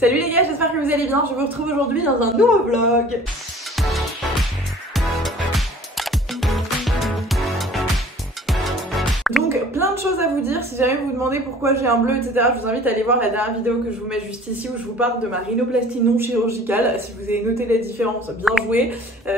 Salut les gars, j'espère que vous allez bien, je vous retrouve aujourd'hui dans un nouveau vlog. Donc plein de choses à vous dire, si jamais vous vous demandez pourquoi j'ai un bleu etc, je vous invite à aller voir la dernière vidéo que je vous mets juste ici où je vous parle de ma rhinoplastie non chirurgicale. Si vous avez noté la différence, bien joué.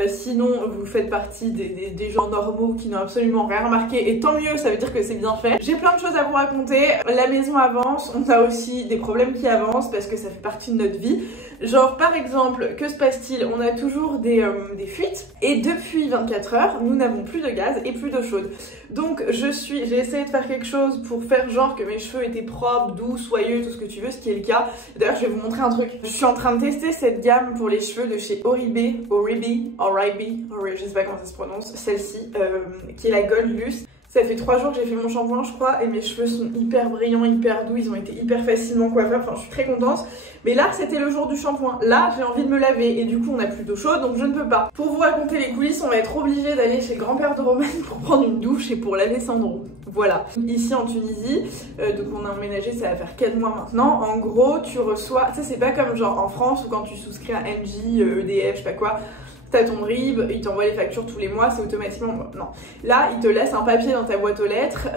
Sinon vous faites partie des gens normaux qui n'ont absolument rien remarqué et tant mieux, ça veut dire que c'est bien fait. J'ai plein de choses à vous raconter, la maison avance, on a aussi des problèmes qui avancent parce que ça fait partie de notre vie. Genre par exemple, que se passe-t-il? On a toujours des fuites et depuis 24 heures, nous n'avons plus de gaz et plus d'eau chaude. Donc j'ai essayé de faire quelque chose pour faire genre que mes cheveux étaient propres, doux, soyeux, tout ce que tu veux, ce qui est le cas. D'ailleurs je vais vous montrer un truc. Je suis en train de tester cette gamme pour les cheveux de chez Oribe, je sais pas comment ça se prononce, celle-ci, qui est la Gold Luce. Ça fait 3 jours que j'ai fait mon shampoing je crois et mes cheveux sont hyper brillants, hyper doux, ils ont été hyper facilement coiffables, enfin je suis très contente. Mais là c'était le jour du shampoing, là j'ai envie de me laver et du coup on n'a plus d'eau chaude donc je ne peux pas. Pour vous raconter les coulisses, on va être obligé d'aller chez le grand-père de Roman pour prendre une douche et pour laver Sandro. Voilà, ici en Tunisie, donc on a emménagé, ça va faire 4 mois maintenant. En gros tu reçois, ça c'est pas comme genre en France où quand tu souscris à Engie, EDF, je sais pas quoi, t'as ton RIB, il t'envoie les factures tous les mois, c'est automatiquement... Non. Là, il te laisse un papier dans ta boîte aux lettres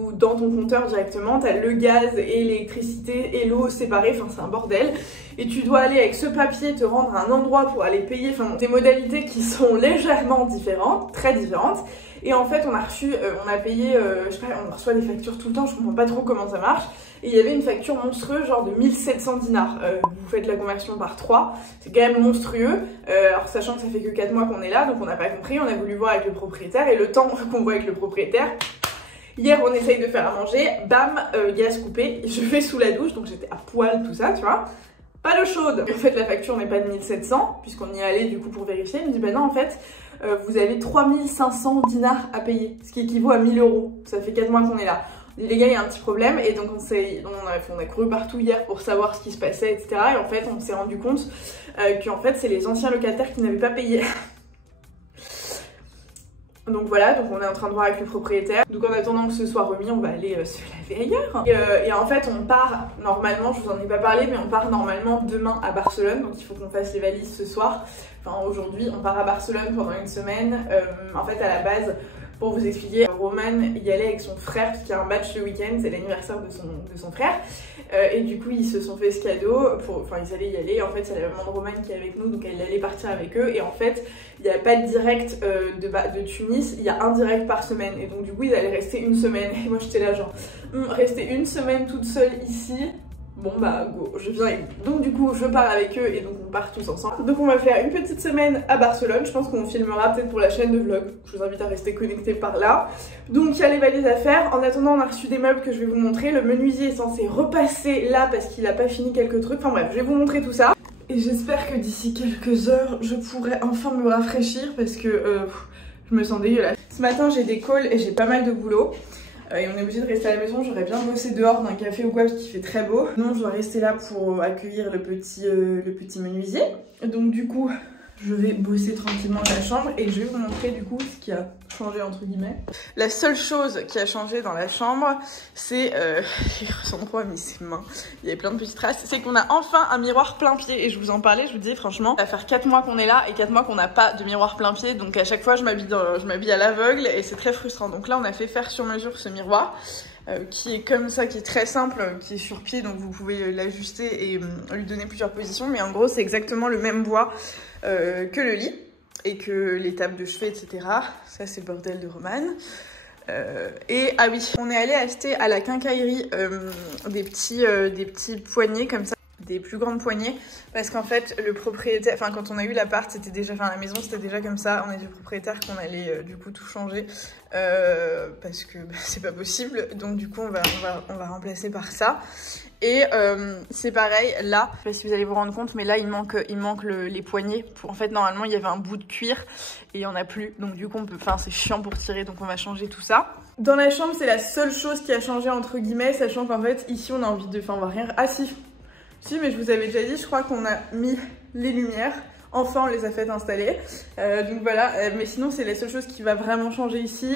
ou dans ton compteur directement. T'as le gaz et l'électricité et l'eau séparés, enfin c'est un bordel. Et tu dois aller avec ce papier te rendre à un endroit pour aller payer, enfin des modalités qui sont légèrement différentes, très différentes. Et en fait, on a payé, je sais pas, on reçoit des factures tout le temps, je comprends pas trop comment ça marche. Et il y avait une facture monstrueuse, genre de 1700 dinars. Vous faites la conversion par 3, c'est quand même monstrueux. Alors sachant que ça fait que 4 mois qu'on est là, donc on n'a pas compris, on a voulu voir avec le propriétaire. Et le temps qu'on voit avec le propriétaire, hier on essaye de faire à manger, bam, gaz coupé, je vais sous la douche, donc j'étais à poil, tout ça, tu vois. Pas d'eau chaude. En fait la facture n'est pas de 1700, puisqu'on y est allé du coup pour vérifier. Il me dit bah non en fait, vous avez 3500 dinars à payer, ce qui équivaut à 1000 €. Ça fait 4 mois qu'on est là. Les gars, il y a un petit problème et donc on a couru partout hier pour savoir ce qui se passait, etc. Et en fait, on s'est rendu compte qu'en fait, c'est les anciens locataires qui n'avaient pas payé. Donc voilà, donc on est en train de voir avec le propriétaire. Donc en attendant que ce soit remis, on va aller se laver ailleurs. Et en fait, on part normalement, je vous en ai pas parlé, mais on part normalement demain à Barcelone. Donc il faut qu'on fasse les valises ce soir. Enfin aujourd'hui, on part à Barcelone pendant une semaine. En fait, à la base... Pour vous expliquer, Roman y allait avec son frère parce qu'il y a un match le week-end, c'est l'anniversaire de son frère. Et du coup ils se sont fait ce cadeau, enfin ils allaient y aller, en fait c'est la maman de Roman qui est avec nous donc elle allait partir avec eux. Et en fait il n'y a pas de direct de Tunis, il y a un direct par semaine. Et donc du coup ils allaient rester une semaine et moi j'étais là genre rester une semaine toute seule ici. Bon bah go, je viens avec vous. Donc du coup je pars avec eux et donc on part tous ensemble. Donc on va faire une petite semaine à Barcelone. Je pense qu'on filmera peut-être pour la chaîne de vlog. Je vous invite à rester connectés par là. Donc il y a les valises à faire. En attendant on a reçu des meubles que je vais vous montrer. Le menuisier est censé repasser là parce qu'il a pas fini quelques trucs. Enfin bref, je vais vous montrer tout ça. Et j'espère que d'ici quelques heures je pourrai enfin me rafraîchir parce que je me sens dégueulasse. Ce matin j'ai des calls et j'ai pas mal de boulot. Et on est obligé de rester à la maison, j'aurais bien bossé dehors d'un café ou quoi parce qu'il fait très beau. Non, je dois rester là pour accueillir le petit menuisier. Donc du coup, je vais bosser tranquillement dans la chambre et je vais vous montrer du coup ce qui a changé entre guillemets. La seule chose qui a changé dans la chambre, c'est... il ressemble pas à ses mains, il y avait plein de petites traces. C'est qu'on a enfin un miroir plein pied et je vous en parlais, je vous disais franchement, ça va faire 4 mois qu'on est là et 4 mois qu'on n'a pas de miroir plein pied. Donc à chaque fois je m'habille à l'aveugle et c'est très frustrant. Donc là on a fait faire sur mesure ce miroir. Qui est comme ça, qui est très simple, qui est sur pied, donc vous pouvez l'ajuster et lui donner plusieurs positions. Mais en gros, c'est exactement le même bois que le lit et que les tables de chevet, etc. Ça, c'est le bordel de Roman. Et ah oui, on est allé acheter à la quincaillerie des petits poignets comme ça, des plus grandes poignées, parce qu'en fait le propriétaire, enfin quand on a eu l'appart c'était déjà, enfin la maison c'était déjà comme ça, on a dit au propriétaire qu'on allait du coup tout changer parce que bah, c'est pas possible, donc du coup on va remplacer par ça. Et c'est pareil là, je sais pas si vous allez vous rendre compte mais là il manque les poignées. En fait normalement il y avait un bout de cuir et il y en a plus, donc du coup on peut, enfin c'est chiant pour tirer, donc on va changer tout ça. Dans la chambre c'est la seule chose qui a changé entre guillemets, sachant qu'en fait ici on a envie de, enfin on va rien, ah si mais je vous avais déjà dit, je crois qu'on a mis les lumières. Enfin, on les a fait installer. Donc voilà, mais sinon c'est la seule chose qui va vraiment changer ici.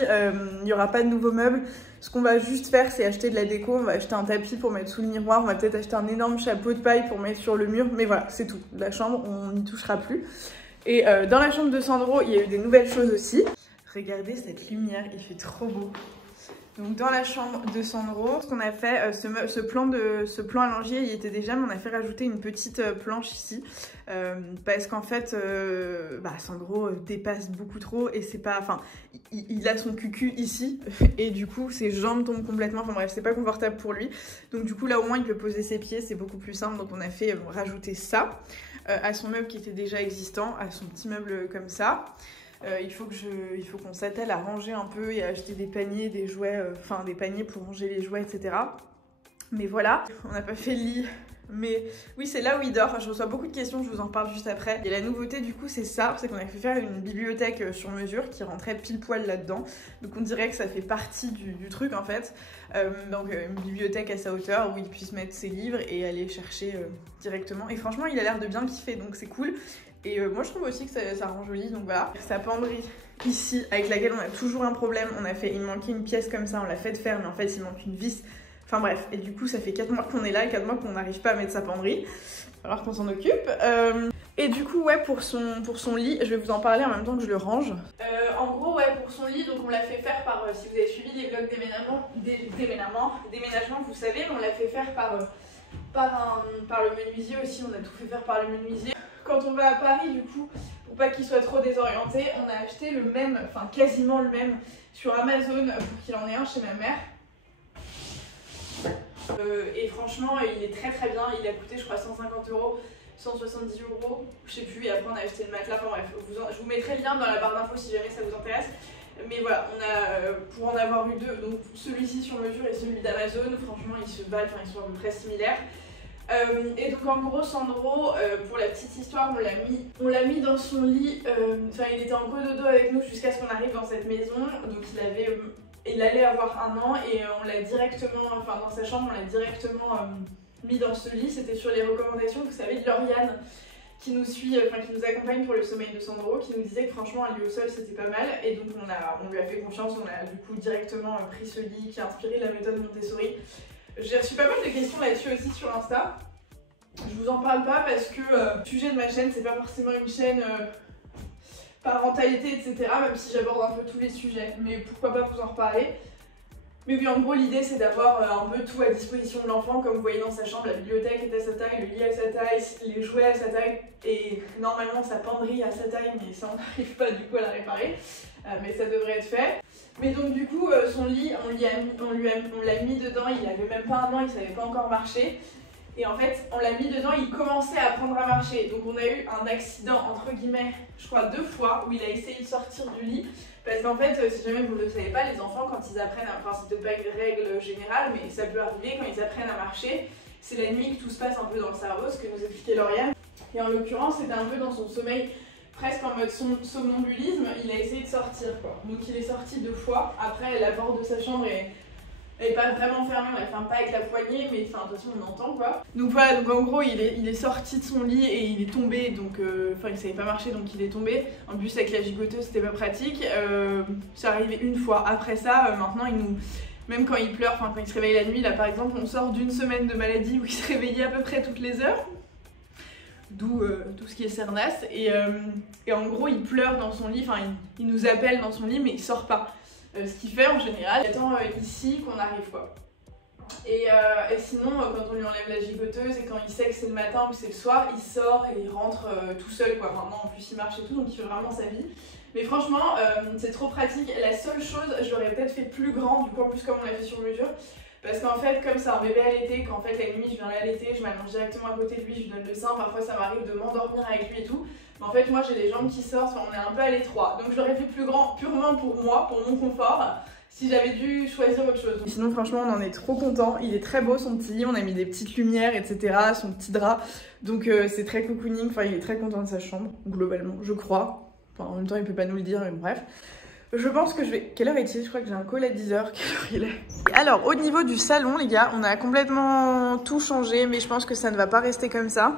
Il n'y aura pas de nouveaux meubles. Ce qu'on va juste faire, c'est acheter de la déco. On va acheter un tapis pour mettre sous le miroir. On va peut-être acheter un énorme chapeau de paille pour mettre sur le mur. Mais voilà, c'est tout. La chambre, on n'y touchera plus. Et dans la chambre de Sandro, il y a eu des nouvelles choses aussi. Regardez cette lumière, il fait trop beau. Donc dans la chambre de Sandro, ce qu'on a fait, ce plan allongé, il était déjà, mais on a fait rajouter une petite planche ici. Parce qu'en fait, Sandro dépasse beaucoup trop et c'est pas... Enfin, il a son cucu ici et du coup, ses jambes tombent complètement. Enfin bref, c'est pas confortable pour lui. Donc du coup, là au moins, il peut poser ses pieds, c'est beaucoup plus simple. Donc on a fait rajouter ça à son meuble qui était déjà existant, à son petit meuble comme ça. Il faut qu'on s'attelle à ranger un peu et à acheter des paniers, des jouets, des paniers pour ranger les jouets, etc. Mais voilà, on n'a pas fait le lit. Mais oui, c'est là où il dort. Je reçois beaucoup de questions, je vous en parle juste après. Et la nouveauté du coup, c'est ça, c'est qu'on a fait faire une bibliothèque sur mesure qui rentrait pile poil là-dedans. Donc on dirait que ça fait partie du truc en fait. Donc une bibliothèque à sa hauteur où il puisse mettre ses livres et aller chercher directement. Et franchement, il a l'air de bien kiffer, donc c'est cool. Et moi je trouve aussi que ça rend joli, donc voilà. Sa penderie ici, avec laquelle on a toujours un problème. Il manquait une pièce comme ça, on l'a fait de fer, mais en fait il manque une vis. Enfin bref, et du coup ça fait 4 mois qu'on est là et 4 mois qu'on n'arrive pas à mettre sa penderie. Alors qu'on s'en occupe. Et du coup ouais, pour son lit, je vais vous en parler en même temps que je le range. En gros ouais, pour son lit, donc on l'a fait faire par, si vous avez suivi les vlogs déménagement, vous savez, mais on l'a fait faire par le menuisier aussi, on a tout fait faire par le menuisier. Quand on va à Paris, du coup, pour pas qu'il soit trop désorienté, on a acheté le même, enfin quasiment le même, sur Amazon pour qu'il en ait un chez ma mère. Et franchement, il est très très bien. Il a coûté, je crois, 150 €, 170 €, je sais plus. Et après, on a acheté le matelas. Enfin bref, je vous mettrai le lien dans la barre d'infos si jamais ça vous intéresse. Mais voilà, on a, pour en avoir eu deux, donc celui-ci sur mesure et celui d'Amazon, franchement, ils se valent, ils sont à peu près similaires. Et donc en gros Sandro, pour la petite histoire, on l'a mis dans son lit, il était en cododo avec nous jusqu'à ce qu'on arrive dans cette maison, donc il allait avoir 1 an et on l'a directement, dans sa chambre on l'a directement mis dans ce lit. C'était sur les recommandations, vous savez, de Lauriane qui nous suit, qui nous accompagne pour le sommeil de Sandro, qui nous disait que franchement un lit au sol c'était pas mal, et donc on lui a fait confiance, on a du coup directement pris ce lit qui a inspiré de la méthode Montessori. J'ai reçu pas mal de questions là-dessus aussi sur Insta. Je vous en parle pas parce que le sujet de ma chaîne, c'est pas forcément une chaîne parentalité, etc. Même si j'aborde un peu tous les sujets. Mais pourquoi pas vous en reparler. Mais oui, en gros, l'idée c'est d'avoir un peu tout à disposition de l'enfant. Comme vous voyez dans sa chambre, la bibliothèque est à sa taille, le lit à sa taille, les jouets à sa taille. Et normalement, sa penderie à sa taille, mais ça on n'arrive pas du coup à la réparer. Mais ça devrait être fait. Mais donc du coup, son lit, on l'a mis dedans, il avait même pas 1 an, il savait pas encore marcher. Et en fait, on l'a mis dedans, il commençait à apprendre à marcher. Donc on a eu un accident, entre guillemets, je crois 2 fois, où il a essayé de sortir du lit. Parce qu'en fait, si jamais vous ne le savez pas, les enfants, quand ils apprennent, c'est peut-être pas une règle générale, mais ça peut arriver, quand ils apprennent à marcher, c'est la nuit que tout se passe un peu dans le cerveau, ce que nous expliquait Lauriane. Et en l'occurrence, c'était un peu dans son sommeil, presque en mode somnambulisme, il a essayé de sortir quoi. Donc il est sorti 2 fois. Après, la porte de sa chambre est pas vraiment fermée, on la ferme pas avec la poignée, mais de toute façon on entend quoi. Donc voilà, donc en gros il est sorti de son lit et il est tombé, donc il savait pas marcher donc il est tombé. En plus avec la gigoteuse c'était pas pratique. C'est arrivé 1 fois. Après ça, maintenant même quand il pleure, quand il se réveille la nuit, là par exemple on sort d'1 semaine de maladie où il se réveillait à peu près toutes les heures. D'où tout ce qui est cernasse, et en gros il pleure dans son lit, il nous appelle dans son lit mais il sort pas. Ce qu'il fait en général, il attend ici qu'on arrive quoi. Et sinon quand on lui enlève la gigoteuse et quand il sait que c'est le matin ou que c'est le soir, il sort et il rentre tout seul quoi. Maintenant en plus il marche et tout, donc il fait vraiment sa vie. Mais franchement c'est trop pratique. La seule chose, je l'aurais peut-être fait plus grand, du coup en plus comme on l'a fait sur mesure. Parce qu'en fait, comme c'est un bébé allaité, qu'en fait la nuit je viens l'allaiter, je m'allonge directement à côté de lui, je lui donne le sein, parfois ça m'arrive de m'endormir avec lui et tout. Mais en fait, moi j'ai les jambes qui sortent, on est un peu à l'étroit. Donc je l'aurais fait plus grand, purement pour moi, pour mon confort, si j'avais dû choisir autre chose. Sinon, franchement, on en est trop content. Il est très beau son petit lit, on a mis des petites lumières, etc. Son petit drap. Donc c'est très cocooning, il est très content de sa chambre, globalement, je crois. En même temps, il peut pas nous le dire, mais bref. Je pense que je vais... Quelle heure est-il? Je crois que j'ai un call à 10h. Quelle heure il est? Alors, au niveau du salon, les gars, on a complètement tout changé, mais je pense que ça ne va pas rester comme ça.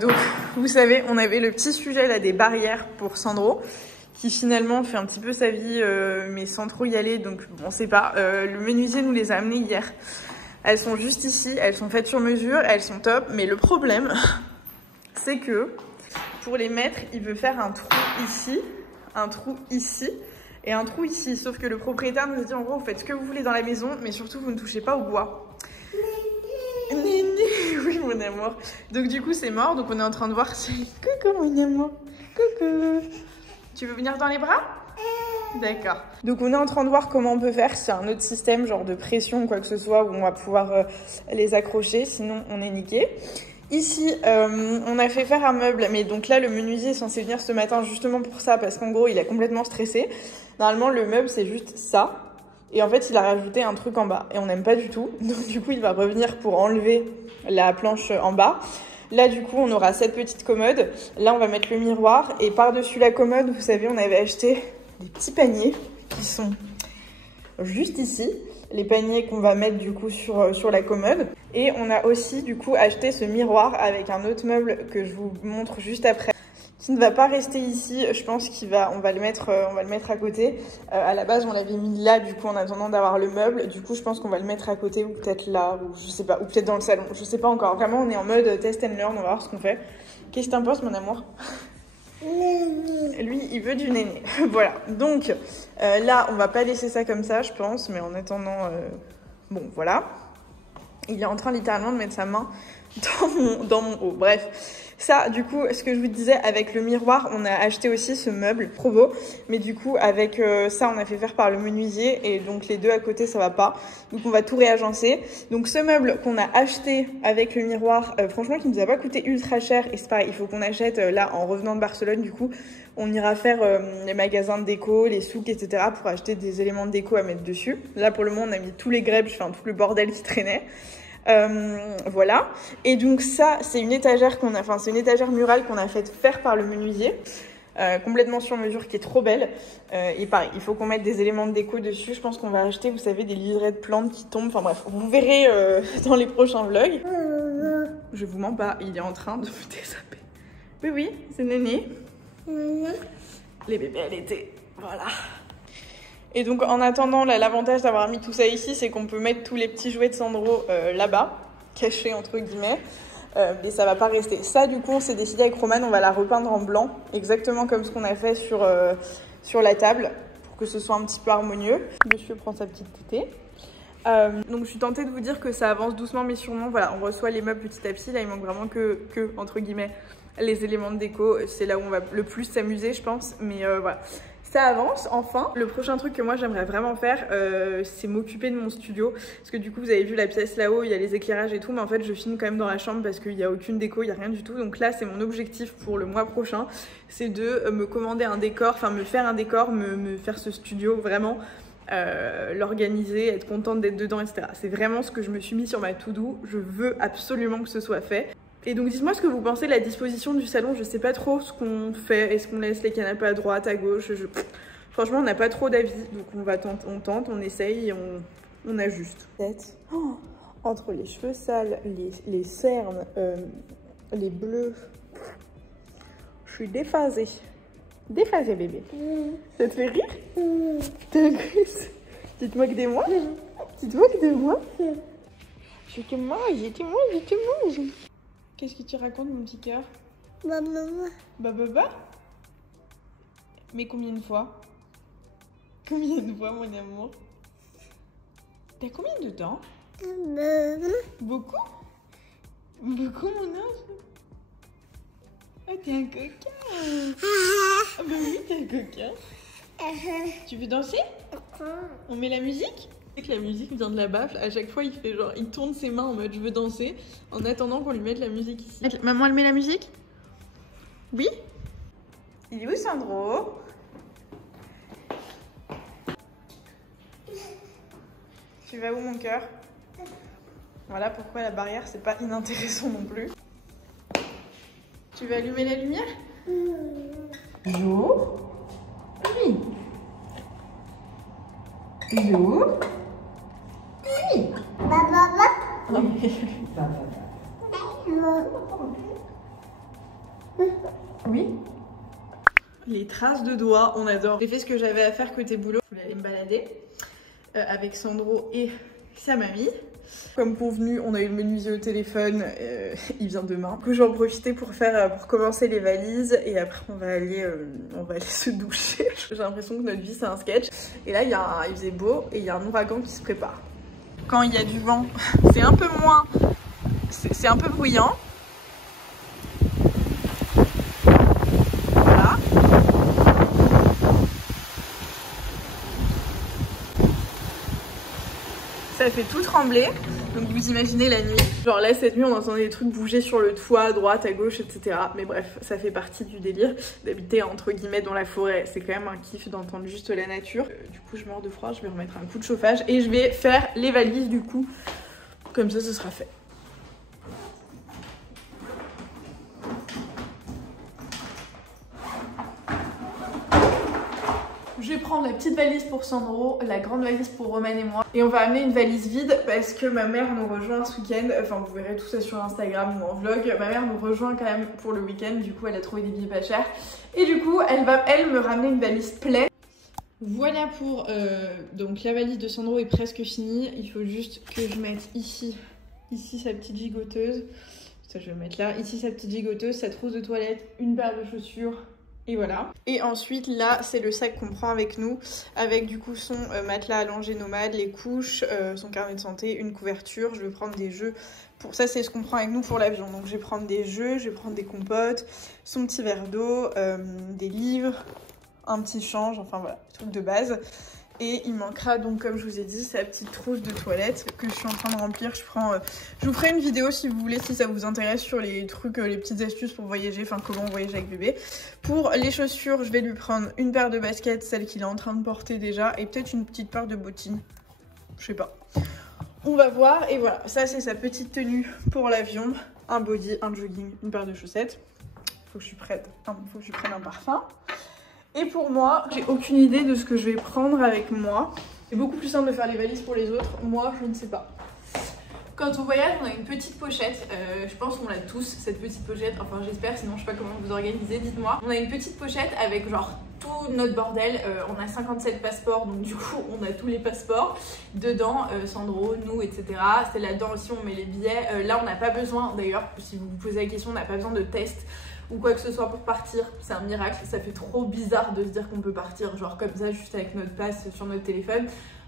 Donc, vous savez, on avait le petit sujet là des barrières pour Sandro, qui finalement fait un petit peu sa vie, mais sans trop y aller, donc on sait pas. Le menuisier nous les a amenées hier. Elles sont juste ici, elles sont faites sur mesure, elles sont top, mais le problème, c'est que pour les mettre, il veut faire un trou ici, un trou ici, et un trou ici, sauf que le propriétaire nous a dit en gros vous faites ce que vous voulez dans la maison mais surtout vous ne touchez pas au bois. Néné, oui mon amour. Donc du coup c'est mort, donc on est en train de voir si... Coucou mon amour, coucou. Tu veux venir dans les bras? D'accord. Donc on est en train de voir comment on peut faire, s'il y a un autre système genre de pression ou quoi que ce soit où on va pouvoir les accrocher, sinon on est niqué. Ici, on a fait faire un meuble, mais donc là, le menuisier est censé venir ce matin justement pour ça, parce qu'en gros, il a complètement stressé. Normalement, le meuble, c'est juste ça. Et en fait, il a rajouté un truc en bas, et on n'aime pas du tout. Donc du coup, il va revenir pour enlever la planche en bas. Là, du coup, on aura cette petite commode. Là, on va mettre le miroir, et par-dessus la commode, vous savez, on avait acheté des petits paniers qui sont juste ici. Les paniers qu'on va mettre du coup sur la commode. Et on a aussi du coup acheté ce miroir avec un autre meuble que je vous montre juste après, qui ne va pas rester ici. Je pense on va le mettre à côté. À la base on l'avait mis là du coup en attendant d'avoir le meuble. Du coup je pense qu'on va le mettre à côté ou peut-être là ou je sais pas, ou peut-être dans le salon. Je sais pas encore. Vraiment on est en mode test and learn, on va voir ce qu'on fait. Qu'est-ce que t'en penses mon amour? Lui, il veut du néné. Voilà. Donc, là, on va pas laisser ça comme ça, je pense. Mais en attendant, bon, voilà. Il est en train littéralement de mettre sa main dans mon haut. Bref. Ça, du coup, ce que je vous disais, avec le miroir, on a acheté aussi ce meuble trop beau. Mais du coup, avec ça, on a fait faire par le menuisier. Et donc, les deux à côté, ça va pas. Donc, on va tout réagencer. Donc, ce meuble qu'on a acheté avec le miroir, franchement, qui nous a pas coûté ultra cher. Et c'est pareil, il faut qu'on achète là, en revenant de Barcelone, du coup, on ira faire les magasins de déco, les souks, etc. pour acheter des éléments de déco à mettre dessus. Là, pour le moment, on a mis tous les grèbes, enfin, tout le bordel qui traînait. Voilà. Et donc ça, c'est une étagère c'est une étagère murale qu'on a faite faire par le menuisier, complètement sur mesure, qui est trop belle. Et pareil, il faut qu'on mette des éléments de déco dessus. Je pense qu'on va acheter, vous savez, des liserés de plantes qui tombent. Enfin bref, vous verrez dans les prochains vlogs. Je vous mens pas, il est en train de me désapper. Oui, oui, c'est Néné. Les bébés à l'été, voilà. Et donc en attendant, l'avantage d'avoir mis tout ça ici, c'est qu'on peut mettre tous les petits jouets de Sandro là-bas, cachés entre guillemets, mais ça va pas rester. Ça du coup on s'est décidé avec Romane, on va la repeindre en blanc, exactement comme ce qu'on a fait sur la table, pour que ce soit un petit peu harmonieux. Monsieur prend sa petite tétée. Donc je suis tentée de vous dire que ça avance doucement mais sûrement. Voilà, on reçoit les meubles petit à petit, là il manque vraiment que entre guillemets les éléments de déco, c'est là où on va le plus s'amuser je pense, mais voilà. Ça avance, enfin. Le prochain truc que moi j'aimerais vraiment faire, c'est m'occuper de mon studio. Parce que du coup, vous avez vu la pièce là-haut, il y a les éclairages et tout. Mais en fait, je filme quand même dans la chambre parce qu'il n'y a aucune déco, il n'y a rien du tout. Donc là, c'est mon objectif pour le mois prochain. C'est de me commander un décor, enfin me faire un décor, me faire ce studio vraiment. L'organiser, être contente d'être dedans, etc. C'est vraiment ce que je me suis mis sur ma to-do. Je veux absolument que ce soit fait. Et donc dites-moi ce que vous pensez de la disposition du salon. Je sais pas trop ce qu'on fait. Est-ce qu'on laisse les canapés à droite, à gauche? Franchement on n'a pas trop d'avis. Donc on tente, on essaye et on ajuste. Oh, entre les cheveux sales, les cernes, les bleus, je suis déphasée. Déphasée bébé. Ça te fait rire? Tu te moques de moi? Tu te moques de moi? Je te mange. Qu'est-ce que tu racontes, mon petit cœur? Bah. Mais combien de fois? Combien de fois, mon amour? T'as combien de temps? Beaucoup? Beaucoup, mon ange? Oh, t'es un coquin! Ah bah oui, t'es un coquin! Tu veux danser? On met la musique? Que la musique vient de la baffe, à chaque fois il fait genre, il tourne ses mains en mode je veux danser en attendant qu'on lui mette la musique ici. Maman elle met la musique? Oui? Il est où Sandro? Tu vas où mon cœur? Voilà pourquoi la barrière c'est pas inintéressant non plus. Tu veux allumer la lumière? Jour? Oui. Bisous. Oui. Oui. Les traces de doigts, on adore. J'ai fait ce que j'avais à faire côté boulot. Je voulais aller me balader avec Sandro et sa mamie. Comme convenu, on a eu le menuisier au téléphone, il vient demain. Du coup, je vais en profiter pour commencer les valises et après on va aller se doucher. J'ai l'impression que notre vie c'est un sketch. Et là, il faisait beau et il y a un ouragan qui se prépare. Quand il y a du vent, c'est un peu moins, c'est un peu bruyant. Voilà. Ça fait tout trembler. Donc vous imaginez la nuit. Genre là cette nuit on entendait des trucs bouger sur le toit, à droite, à gauche, etc. Mais bref, ça fait partie du délire d'habiter entre guillemets dans la forêt. C'est quand même un kiff d'entendre juste la nature. Du coup je meurs de froid, je vais remettre un coup de chauffage et je vais faire les valises du coup. Comme ça ce sera fait. Je vais prendre la petite valise pour Sandro, la grande valise pour Roman et moi. Et on va amener une valise vide parce que ma mère nous rejoint ce week-end. Enfin, vous verrez tout ça sur Instagram ou en vlog. Ma mère nous rejoint quand même pour le week-end. Du coup, elle a trouvé des billets pas chers. Et du coup, elle va, me ramener une valise pleine. Voilà pour... donc la valise de Sandro est presque finie. Il faut juste que je mette ici sa petite gigoteuse. Ça, je vais le mettre là. Ici, sa petite gigoteuse, sa trousse de toilette, une paire de chaussures. Et voilà. Et ensuite là c'est le sac qu'on prend avec nous, avec du coup son matelas allongé nomade, les couches, son carnet de santé, une couverture. Je vais prendre des jeux, pour ça c'est ce qu'on prend avec nous pour l'avion. Donc je vais prendre des jeux, je vais prendre des compotes, son petit verre d'eau, des livres, un petit change, enfin voilà, truc de base. Et il manquera donc, comme je vous ai dit, sa petite trousse de toilette que je suis en train de remplir. Je vous ferai une vidéo si vous voulez, si ça vous intéresse, sur les trucs, les petites astuces pour voyager, enfin comment voyager avec bébé. Pour les chaussures, je vais lui prendre une paire de baskets, celle qu'il est en train de porter déjà, et peut-être une petite paire de bottines. Je sais pas. On va voir. Et voilà, ça c'est sa petite tenue pour l'avion. Un body, un jogging, une paire de chaussettes. Faut que je prenne un parfum. Et pour moi, j'ai aucune idée de ce que je vais prendre avec moi. C'est beaucoup plus simple de faire les valises pour les autres. Moi, je ne sais pas. Quand on voyage, on a une petite pochette. Je pense qu'on l'a tous, cette petite pochette. Enfin, j'espère, sinon je sais pas comment vous organisez, dites-moi. On a une petite pochette avec genre tout notre bordel. On a 57 passeports, donc du coup, on a tous les passeports. Dedans, Sandro, nous, etc. C'est là-dedans aussi, on met les billets. Là, on n'a pas besoin, d'ailleurs, si vous vous posez la question, on n'a pas besoin de test ou quoi que ce soit pour partir. C'est un miracle. Ça fait trop bizarre de se dire qu'on peut partir genre comme ça, juste avec notre passe sur notre téléphone.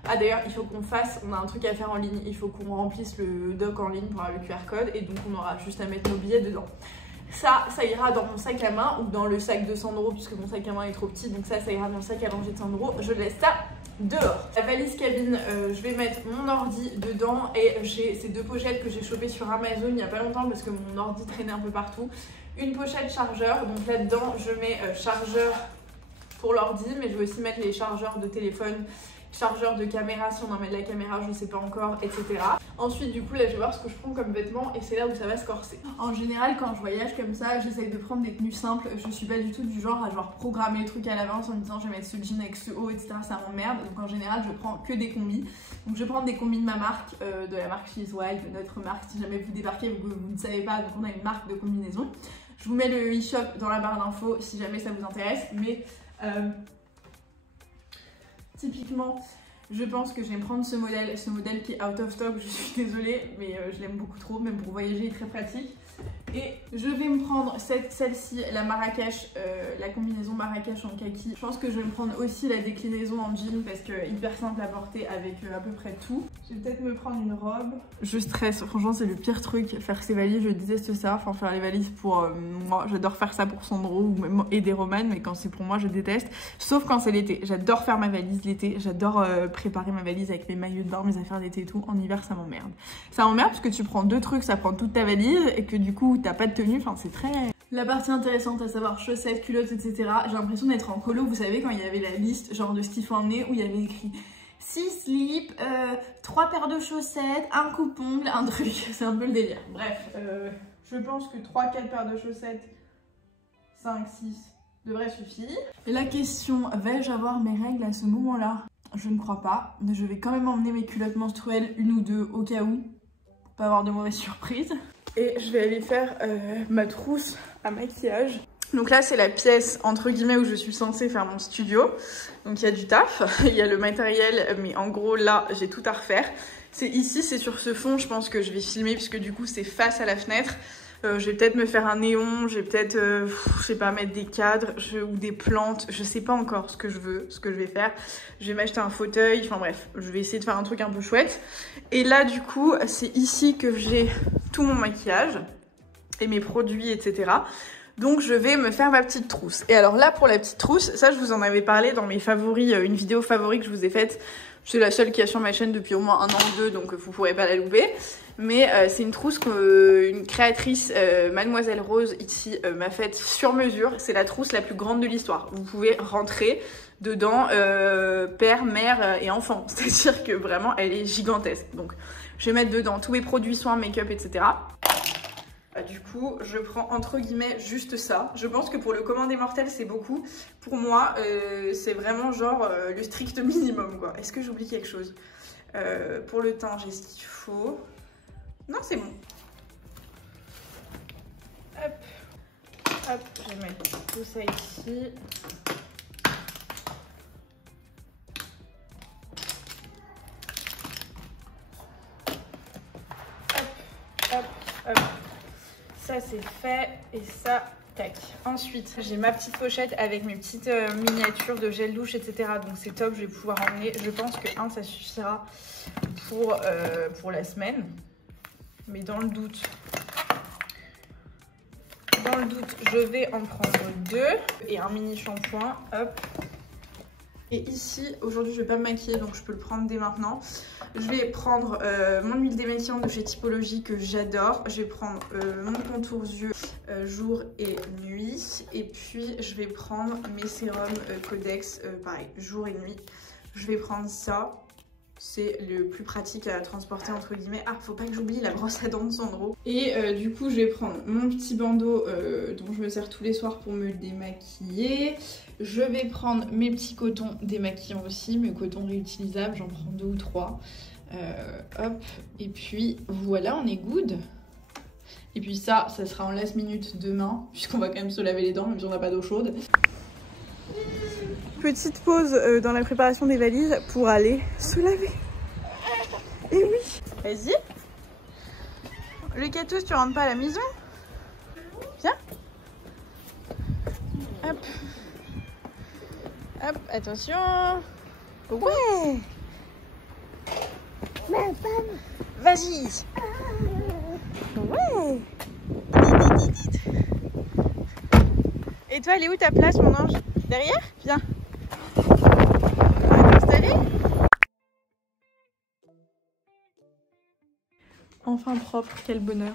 Ah d'ailleurs, il faut qu'on fasse, on a un truc à faire en ligne, il faut qu'on remplisse le doc en ligne pour avoir le QR code et donc on aura juste à mettre nos billets dedans. Ça ira dans mon sac à main ou dans le sac de Sandro puisque mon sac à main est trop petit, donc ça ira dans le sac à langer de Sandro. Je laisse ça dehors. La valise cabine, je vais mettre mon ordi dedans et j'ai ces deux pochettes que j'ai chopées sur Amazon il n'y a pas longtemps parce que mon ordi traînait un peu partout. Une pochette chargeur, donc là-dedans je mets chargeur pour l'ordi, mais je vais aussi mettre les chargeurs de téléphone, chargeur de caméra si on en met de la caméra, je sais pas encore, etc. Ensuite du coup là je vais voir ce que je prends comme vêtements et c'est là où ça va se corser. En général quand je voyage comme ça, j'essaye de prendre des tenues simples. Je suis pas du tout du genre à genre programmer le truc à l'avance en me disant je vais mettre ce jean avec ce haut, etc. Ça m'emmerde. Donc en général je prends que des combis. Donc je vais prendre des combis de ma marque, de la marque She's Wild, de notre marque. Si jamais vous débarquez, vous ne savez pas, donc on a une marque de combinaison. Je vous mets le e-shop dans la barre d'infos si jamais ça vous intéresse. Mais typiquement, je pense que je vais me prendre ce modèle qui est out of stock. Je suis désolée, mais je l'aime beaucoup trop, même pour voyager, il est très pratique. Et je vais me prendre celle-ci, la Marrakech, la combinaison Marrakech en kaki. Je pense que je vais me prendre aussi la déclinaison en jean parce que hyper simple à porter avec à peu près tout. Je vais peut-être me prendre une robe. Je stresse, franchement c'est le pire truc, faire ces valises, je déteste ça. Enfin faire les valises pour moi, j'adore faire ça pour Sandro ou même aider Roman, mais quand c'est pour moi je déteste. Sauf quand c'est l'été, j'adore faire ma valise l'été, j'adore préparer ma valise avec mes maillots de bain, mes affaires d'été et tout. En hiver ça m'emmerde. Ça m'emmerde parce que tu prends deux trucs, ça prend toute ta valise et que du coup t'as pas de tenue, enfin c'est très... La partie intéressante à savoir chaussettes, culottes, etc. J'ai l'impression d'être en colo, vous savez quand il y avait la liste genre de ce qu'il faut emmener où il y avait écrit 6 slips, 3 paires de chaussettes, un coupe-ongle, un truc, c'est un peu le délire. Bref, je pense que 3-4 paires de chaussettes, 5, 6 devrait suffire. Et la question, vais-je avoir mes règles à ce moment-là? Je ne crois pas. Je vais quand même emmener mes culottes menstruelles, une ou deux au cas où, pour pas avoir de mauvaises surprises. Et je vais aller faire ma trousse à maquillage. Donc là c'est la pièce entre guillemets où je suis censée faire mon studio. Donc il y a du taf, il y a le matériel, mais en gros là j'ai tout à refaire. C'est ici, c'est sur ce fond, je pense que je vais filmer puisque du coup c'est face à la fenêtre. Je vais peut-être me faire un néon, je vais peut-être, je sais pas, mettre des cadres ou des plantes. Je sais pas encore ce que je veux, ce que je vais faire. Je vais m'acheter un fauteuil, enfin bref, je vais essayer de faire un truc un peu chouette. Et là du coup, c'est ici que j'ai tout mon maquillage et mes produits, etc. Donc je vais me faire ma petite trousse. Et alors là pour la petite trousse, ça je vous en avais parlé dans mes favoris, une vidéo favori que je vous ai faite. C'est la seule qui est sur ma chaîne depuis au moins 1 an ou 2, donc vous pourrez pas la louper. Mais c'est une trousse qu'une créatrice, Mademoiselle Rose, ici, m'a faite sur mesure. C'est la trousse la plus grande de l'histoire. Vous pouvez rentrer dedans père, mère et enfant. C'est-à-dire que vraiment, elle est gigantesque. Donc, je vais mettre dedans tous mes produits, soins, make-up, etc. Du coup, je prends entre guillemets juste ça. Je pense que pour le commun des mortels, c'est beaucoup. Pour moi, c'est vraiment genre le strict minimum, quoi. Est-ce que j'oublie quelque chose? Pour le teint, j'ai ce qu'il faut. Non, c'est bon. Hop. Hop, je vais mettre tout ça ici. Hop, hop, hop. Ça c'est fait et ça, tac. Ensuite, j'ai ma petite pochette avec mes petites miniatures de gel douche, etc. Donc c'est top, je vais pouvoir emmener. Je pense que ça suffira pour la semaine. Mais dans le doute, je vais en prendre 2 et un mini shampoing. Hop. Et ici, aujourd'hui, je vais pas me maquiller, donc je peux le prendre dès maintenant. Je vais prendre mon huile démaquillante de chez Typologie que j'adore. Je vais prendre mon contour yeux jour et nuit. Et puis, je vais prendre mes sérums Codex, pareil, jour et nuit. Je vais prendre ça. C'est le plus pratique à transporter entre guillemets. Ah, faut pas que j'oublie la brosse à dents de Sandro. Et du coup, je vais prendre mon petit bandeau dont je me sers tous les soirs pour me démaquiller. Je vais prendre mes petits cotons démaquillants aussi, mes cotons réutilisables, j'en prends 2 ou 3. Hop, et puis voilà, on est good. Et puis ça sera en last minute demain, puisqu'on va quand même se laver les dents, même si on n'a pas d'eau chaude. Petite pause dans la préparation des valises pour aller se laver. Et oui. Vas-y. Le Catus, tu rentres pas à la maison? Viens. Hop. Hop, attention. Ouais. Vas-y. Ouais. Et toi, elle est où ta place, mon ange? Derrière? Viens. On va t'installer. Enfin propre, quel bonheur.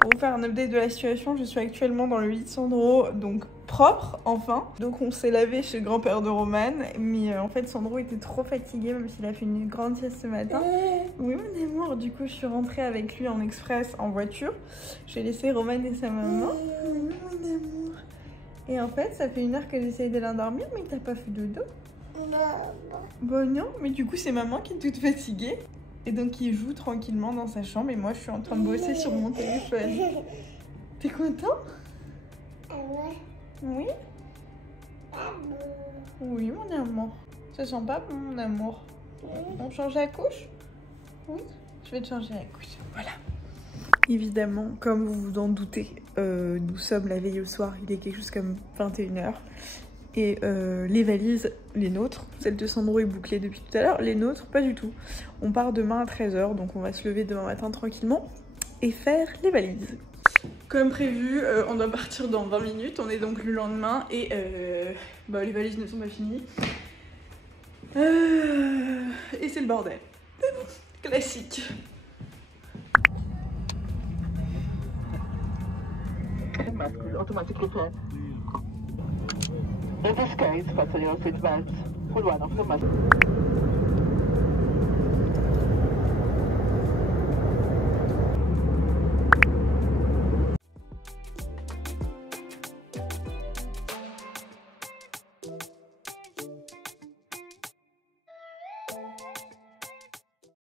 Pour vous faire un update de la situation, je suis actuellement dans le lit de Sandro, donc propre, enfin. Donc on s'est lavé chez le grand-père de Roman, mais en fait Sandro était trop fatigué, même s'il a fait une grande sieste ce matin. Oui mon amour, du coup je suis rentrée avec lui en express, en voiture. J'ai laissé Roman et sa maman. Oui mon amour. Et en fait, ça fait 1 heure que j'essaye de l'endormir, mais t'as pas fait dodo? Bah non, mais du coup, c'est maman qui est toute fatiguée. Et donc, il joue tranquillement dans sa chambre et moi, je suis en train de bosser sur mon téléphone. T'es content? Oui? Oui, mon amour. Ça sent pas bon, mon amour. On change la couche? Oui? Je vais te changer la couche. Voilà. Évidemment, comme vous vous en doutez, nous sommes la veille au soir, il est quelque chose comme 21 h. Et les valises, les nôtres, celle de Sandro est bouclée depuis tout à l'heure, les nôtres, pas du tout. On part demain à 13 h, donc on va se lever demain matin tranquillement et faire les valises. Comme prévu, on doit partir dans 20 minutes, on est donc le lendemain et les valises ne sont pas finies. Et c'est le bordel. Mais bon, classique. Automatic return. In this case, fasten your seatbelt. Pull one of the mask.